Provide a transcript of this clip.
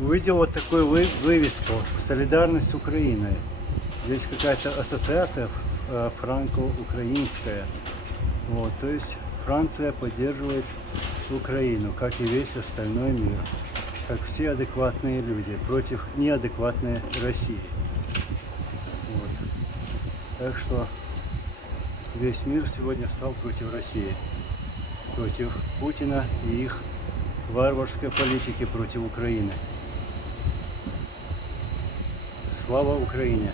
Увидел вот такую вывеску «Солидарность с Украиной». Здесь какая-то ассоциация франко-украинская. Вот, то есть Франция поддерживает Украину, как и весь остальной мир, как все адекватные люди против неадекватной России. Вот. Так что весь мир сегодня стал против России, против Путина и их варварской политики против Украины. Слава Украине!